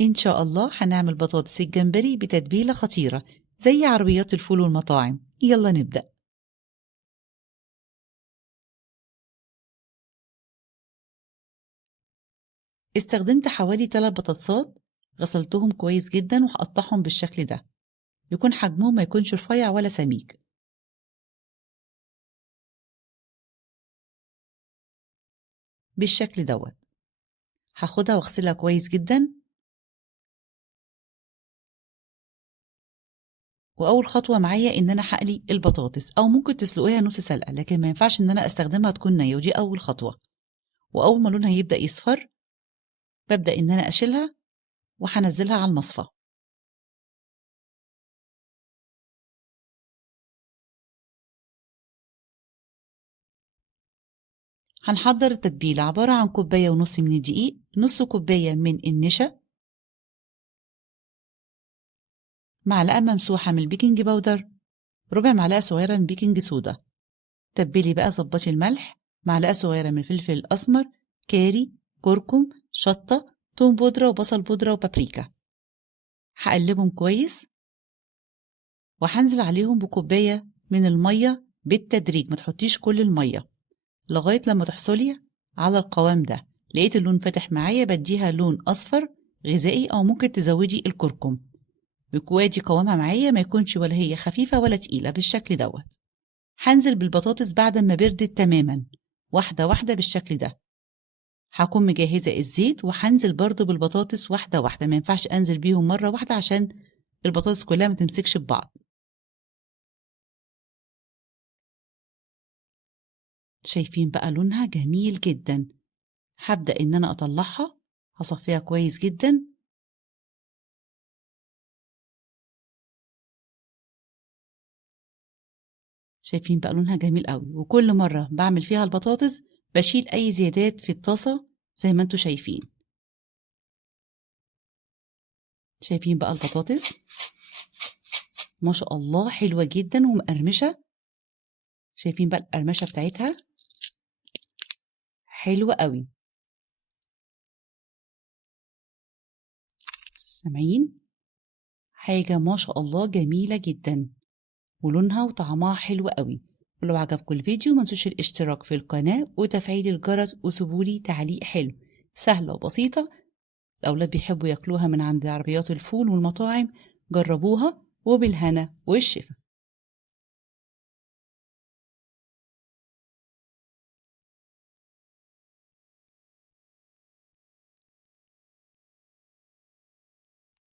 إن شاء الله هنعمل بطاطس الجمبري بتتبيلة خطيرة زي عربيات الفول والمطاعم. يلا نبدأ. استخدمت حوالي 3 بطاطسات، غسلتهم كويس جدا وهقطعهم بالشكل ده، يكون حجمهم ما يكونش رفيع ولا سميك. بالشكل دوت هاخدها واغسلها كويس جدا. وأول خطوة معايا إن أنا هقلي البطاطس، أو ممكن تسلقيها نص سلقة، لكن ما ينفعش إن أنا أستخدمها تكون نية، ودي أول خطوة. وأول ما لونها يبدأ يصفر ببدأ إن أنا أشيلها وهنزلها على المصفى. هنحضر التتبيلة عبارة عن 1.5 كوباية من الدقيق، نص كوباية من النشا، معلقة ممسوحة من البيكنج باودر، ربع معلقة صغيرة من بيكنج صودا. تبلي بقى، ظبطي الملح، معلقة صغيرة من الفلفل الأسمر، كاري، كركم، شطة، توم بودرة وبصل بودرة وبابريكا. هقلبهم كويس وهنزل عليهم بكوباية من المية بالتدريج، ما تحطيش كل المية لغاية لما تحصلي على القوام ده. لقيت اللون فتح معايا بديها لون أصفر غذائي، أو ممكن تزودي الكركم. وادي قوامها معايا، ما يكونش ولا هي خفيفة ولا تقيلة، بالشكل دوت. هنزل بالبطاطس بعد ما بردت تماما، واحدة واحدة بالشكل ده. هكون مجهزة الزيت وهنزل برضو بالبطاطس واحدة واحدة، ما ينفعش أنزل بيهم مرة واحدة عشان البطاطس كلها ما تمسكش ببعض. شايفين بقى لونها جميل جدا. هبدأ إن أنا أطلعها، هصفيها كويس جدا. شايفين بقى لونها جميل قوي، وكل مرة بعمل فيها البطاطس بشيل أي زيادات في الطاسة زي ما انتوا شايفين. شايفين بقى البطاطس ما شاء الله حلوة جدا ومقرمشة. شايفين بقى القرمشة بتاعتها حلوة قوي. سامعين؟ حاجة ما شاء الله جميلة جدا، ولونها وطعمها حلو قوي. ولو عجبكم الفيديو ما تنسوش الاشتراك في القناة وتفعيل الجرس، وسيبولي تعليق حلو. سهلة وبسيطة، الأولاد بيحبوا ياكلوها من عند عربيات الفول والمطاعم. جربوها وبالهنا والشفا.